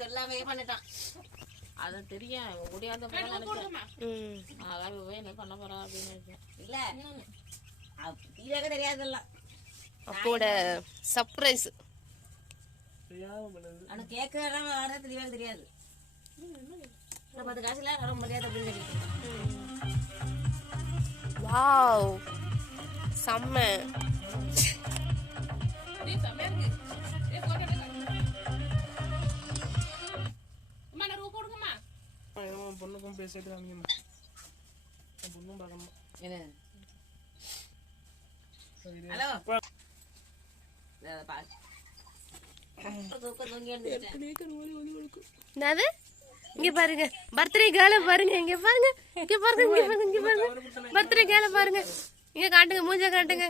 சொல்லாமே பண்ணிட்டான். அது தெரியும் முடியாத அதான் போய் என்ன பண்ண போறா அப்படின்னு இல்ல தீராக தெரியாதெல்லாம் அப்போட சர்ப்ரைஸ். ஆனா கேட்கறதெல்லாம் வர தெரியவே தெரியாது. 10 காசுல வர முடியாது அப்படின்னு வாவ் செம்ம. பொண்ணுக்கும் பேசிட்டு வாங்கம்மா. பொண்ணும் பார்க்கணும். என்ன ஹலோ என்னது இங்க பாருங்க பர்த்டே கேர்ல பாருங்க. இங்க பாருங்க இங்க பாருங்க இங்க பாருங்க இங்க பாருங்க பர்த்டே கேர்ல பாருங்க. இங்க காட்டுங்க மூஞ்ச காட்டுங்க.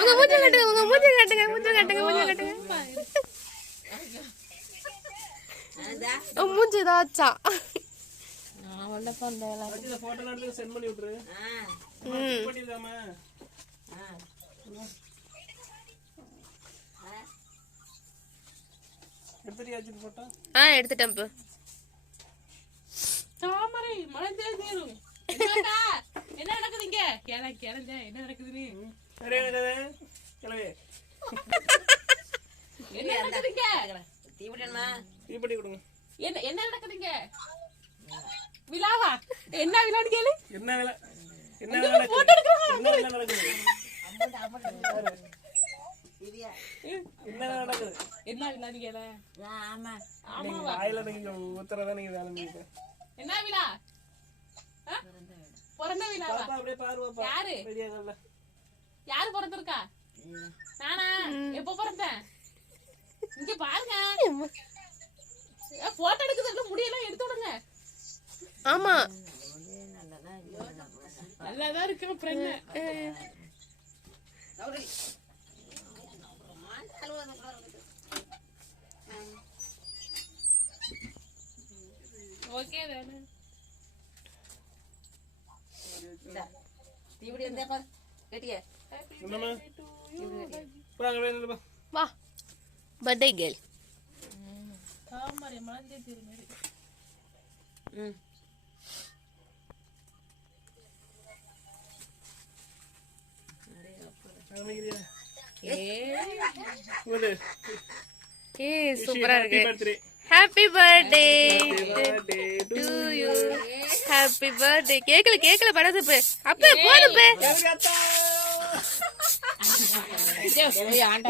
உங்க மூஞ்ச காட்டுங்க உங்க மூஞ்ச காட்டுங்க மூஞ்ச காட்டுங்க மூஞ்ச காட்டுங்க. மூஞ்சி தாச்சா. நான் ஒண்ணு பண்ணல. அடில போட்டோ எடுத்து சென்ட் பண்ணி விட்டுரு. பண்ணிடலாமா? எடுத்துறியாச்சு போட்டோ? எடுத்துட்டேன். போ தாமரை மலர்ந்தே நீரும். என்னடா என்ன நடக்குதுங்க? கேளங்க என்ன நடக்குதுன்னு. அரே கிளவே. என்ன நடக்குதுங்க? தீபடி கொடுங்க. என்ன நடக்குதுங்க? விலாவா? என்ன விலான்னு கேளு. என்ன விலா? என்ன விலா? போட்டோ எடுக்கறோம். என்ன விலா நடக்குது? என்ன நடக்குது? என்ன விலான்னு கேளு. ஆமா ஆமா வாயில நீங்க உத்தரவா நீங்க வேலை நீங்க. என்ன விலா? பிறந்த விலாவா? பாப்பா அப்படியே பாருப்பா. யாரு? ரெடியாகல. யாரு பிறந்திருக்கா? நானா? எப்போ பிறந்தேன்? இங்க பாருங்க. போட்டோ எடுக்குறதுல முடியெல்லாம் எடுத்து விடுங்க. ஆமா நல்லாதான் இருக்கு அப்புறம் என்ன? ஓகே தானே. தீபடி வந்தா கேட்டியே என்னம்மா? வாங்க வேணும்ல பா. வா பர்த்டே கேர்ள். தாமரை மலர்ந்தே திரும்பி. சூப்பரா இருக்கு. Happy birthday to you. Happy birthday. கேக்கல படாது பே. அப்பே போடு பே.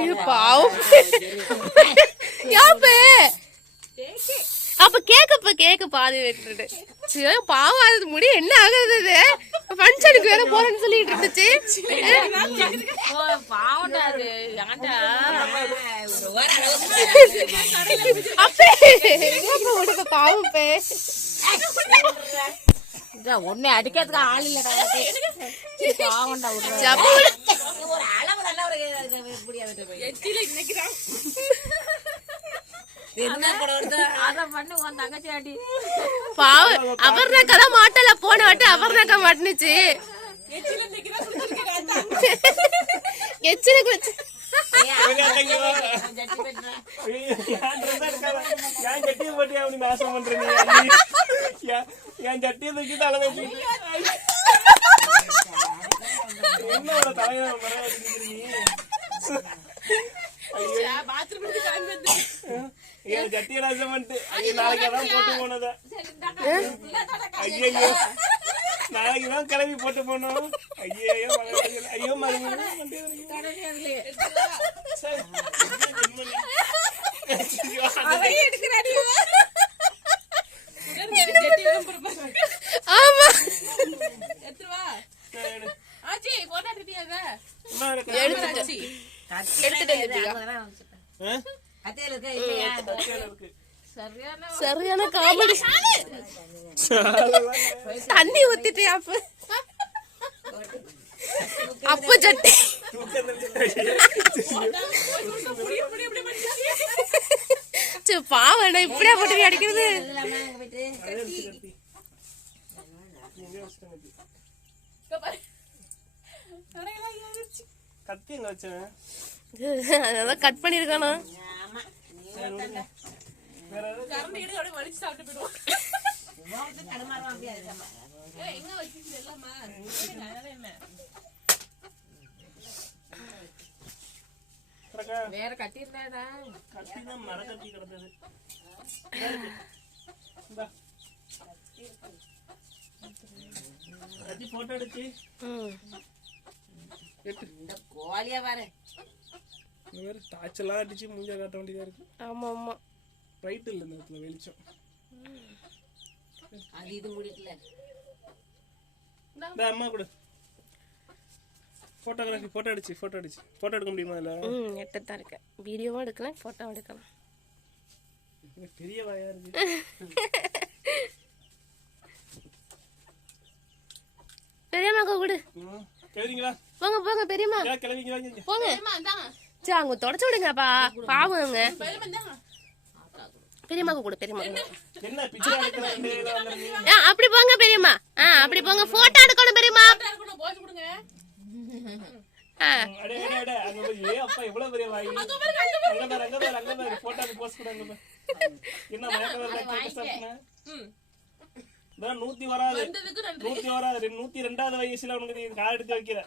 இது பாவம். யாப்பே அப்ப கேக்க பாதி வெட்டுறது. சரி பாவம் அது முடி என்ன ஆகுது? இது ஃபங்க்ஷனுக்கு வேற போறேன்னு சொல்லிட்டு இருந்துச்சு. பாவண்டா அது ஏன்டா அப்பே உனக்கு பாவம் பே. ஒன்னே அடிக்கிறதுக்கு ஆள் இல்லடா. பாவண்டா ஒரு அளவு நல்ல ஒரு முடியாது. பாவம் அபர்ணாக்கா தான் மாட்டல போன வாட்டி அபர்ணாக்கா மாட்டுனுச்சு. எச்சில குச்சி நாளைக்குதான் கிளம்பி போட்டு போனோம். ஐயோ ஐயோ சரியான காமெடி. தண்ணி ஊத்திட்டு அப்ப சட்டி பாவம் இப்படியா போட்டு அடிக்கிறது. கத்தி எங்க வச்சேன்? அதான் கட் பண்ணிருக்கானோ. கரண்டி எடுத்து அப்படியே வலிச்சு சாப்பிட்டு போயிடுவோம். தடுமாறுவான் அப்படியே அதுக்கம்மா. எங்க வச்சிருந்தது எல்லாமா அதனால என்ன வேற கட்டியிருந்தாடா. கட்டிதான் மர கட்டி கிடந்தது. போட்டோ எடுத்து இந்த கோழியா பாரு. டாச்செல்லாம் அடிச்சு மூஞ்ச காட்ட வேண்டியதா இருக்கு. ஆமா ஆமா ரைட் இல்ல இந்த இடத்துல வெளிச்சம். அது இது முடிக்கல. இந்த அம்மா கூட போட்டோகிராஃபி போட்டோ எடுக்க முடியுமா இல்ல? எடுத்துட்டு தான் இருக்கேன். வீடியோவும் எடுக்கலாம் போட்டோவும் எடுக்கலாம். பெரிய வாயா இருக்கு. பெரியம்மாக்கு கொடு. கேக்குறீங்களா? போங்க போங்க பெரியம்மா கிளம்பிங்களா? போங்க. சரி அவங்க தொடச்சு விடுங்கப்பா பாவங்க. பெரியம்மாக்கு கொடு பெரியம்மா. என்ன பிச்சை எடுக்கறீங்க? அப்படி போங்க பெரியம்மா. அப்படி போங்க போட்டோ எடுக்கணும் பெரியம்மா. போச்சு கொடுங்க. அடே அங்க போய் அப்பா இவ்வளவு பெரிய வாய். அங்க பாரு போட்டோக்கு போஸ்ட் கொடுங்க. என்ன மயக்க வரல கேக்க சாப்பிட்டா? 100 வராது. 102வது வயசுல உனக்கு நீ கால் எடுத்து வைக்கிற.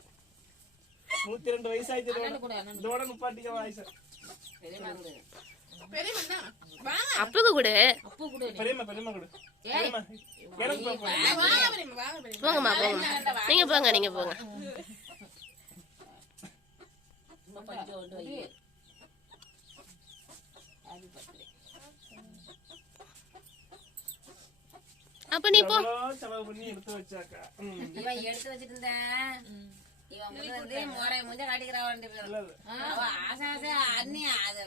102 வயசு ஆயிடுச்சு. இதோட நிப்பாட்டிக்க வயசு. அப்புக்கு கொடு. பெரியம்மா கொடு. பெரியம்மா எனக்கு போங்கம்மா போங்க. நீங்க போங்க. கொஞ்சம் கொண்டு வை. அப்ப நீ போ. செலவு பண்ணி எடுத்து வச்சாக்கா. இவன் எடுத்து வச்சிட்டு இருந்தேன். இவன் வந்து மோரை முஞ்ச காட்டிக்கிறான். ஆசை அண்ணி அது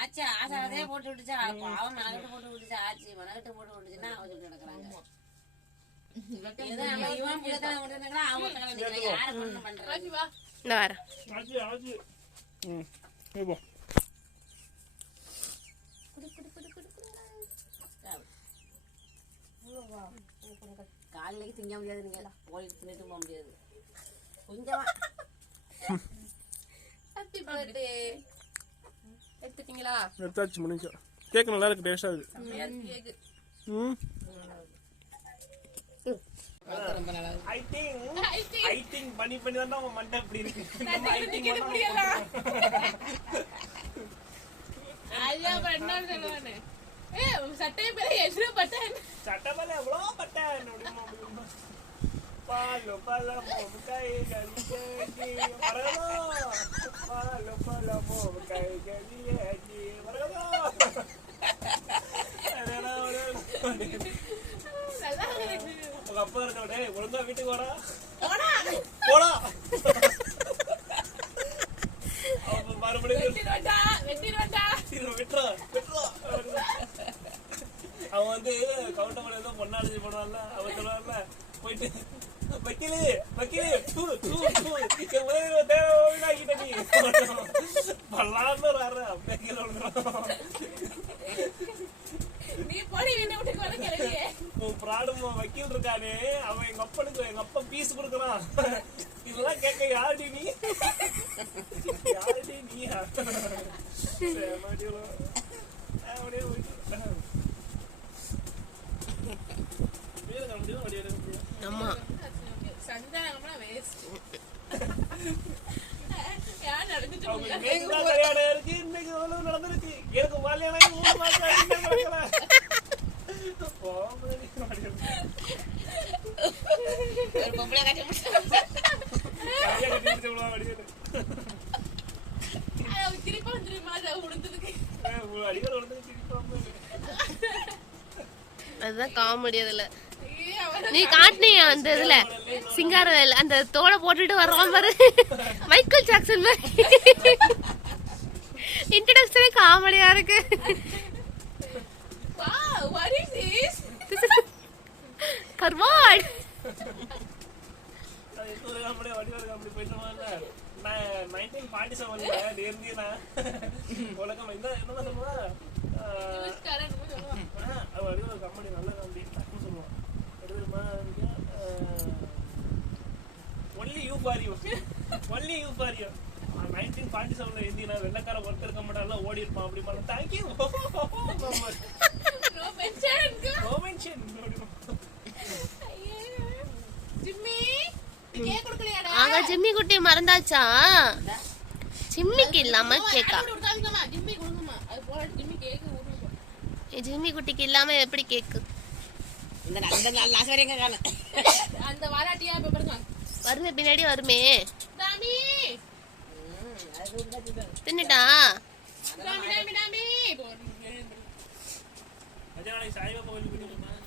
ஆச்சு ஆசாவதே போட்டு விட்டுச்சா. அவன் மனக்கட்டு போட்டு விட்டுச்சா. ஆச்சு மனக்கட்டு போட்டு விட்டுச்சுன்னா அவன் சொல்லிட்டு நடக்கிறாங்க. இவன் புள்ளத்தனை கொண்டு வந்தாங்களா அவங்க யாரை கொண்டு பண்றாங்க. இந்த வர காலைக்கு திங்க முடியாது. நீங்க கோயிலுக்கு தின்னுட்டு போக முடியாது. கொஞ்சமா ஹாப்பி பர்த்டே எடுத்துட்டீங்களா? எடுத்தாச்சு முடிஞ்சு. கேக் நல்லா இருக்கு. டேஸ்டா இருக்கு. I think பண்ணி தான் நம்ம மண்டை இப்படி இருக்கு. நம்ம I think பண்ணா ஐயா என்ன சொல்லுவானே. சட்டை பேரு எஸ்ரே பட்டன். சட்டை மேல எவ்வளவு பட்டன் அப்படிமா. பாலோ முக்காய் கலியடி வரதோ. பாலோ முக்காய் கலியடி வரதோ. அப்பா இருக்கே ஒழுங்கா வீட்டுக்கு போடா. மறுபடியும் அவன் வந்து கவுண்டமலை ஏதோ பொண்ணாடிச்சு போடுவான்ல. அவன் சொல்லுவான்ல போயிட்டு வக்கீலு தேவைக்கிட்ட நீ பல்லான்னு உன் பிராடுமா வக்கீல் இருக்கானே அவன் எங்க அப்பா பீஸ் கொடுக்குறான். இதெல்லாம் கேட்க யாருடி நீ? ஆமா சந்தானம்னா வேஸ்ட். இன்னைக்கு நடந்துருச்சு. எனக்கு கல்யாணம் 3 மாசம் நடக்கல. அதுதான் காமெடி. அதுல நீ காட்டினியா அந்த இதுல சிங்காரவேல் அந்த தோலை போட்டுட்டு வர்றான் பாரு. மைக்கேல் ஜாக்சன் மாதிரி இன்ட்ரோடக்ஷனே காமெடியா இருக்கு. கர்வாட் 1947 உலகம் என்ன சொல்லுவா கம்பெனி நல்ல கம்பெனி டக்குன்னு சொல்லுவான். ஒன்லி யூ ஃபார் யூ 1947 எப்படி சொல்ல ஹிந்தினா வெள்ளக்கார ஒருத்தர் இருக்க மாட்டான்ல ஓடி இருப்பான் அப்படி மாதிரி தேங்க்யூ ஜிம்மி கேக் கொடுக்கலையாடா ஆக ஜிம்மி குட்டி மறந்தாச்சா ஜிம்மிக்கு இல்லாம கேக்கா கொடுத்தாங்கம்மா ஜிம்மி கொடுங்கம்மா அது போல ஜிம்மி கேக் கொடுங்க ஜிம்மி குட்டிக்கு இல்லாம எப்படி கேக்கு இந்த நாள் லாஸ்ட் வரைக்கும் காண அந்த வாலாட்டியா இப்ப பாருங்க வருமே பின்னாடி வருமே டாமி தின்னுட்டா டாமி அஜய் நாளைக்கு சாய்பாபா கோயிலுக்கு போயிட்டு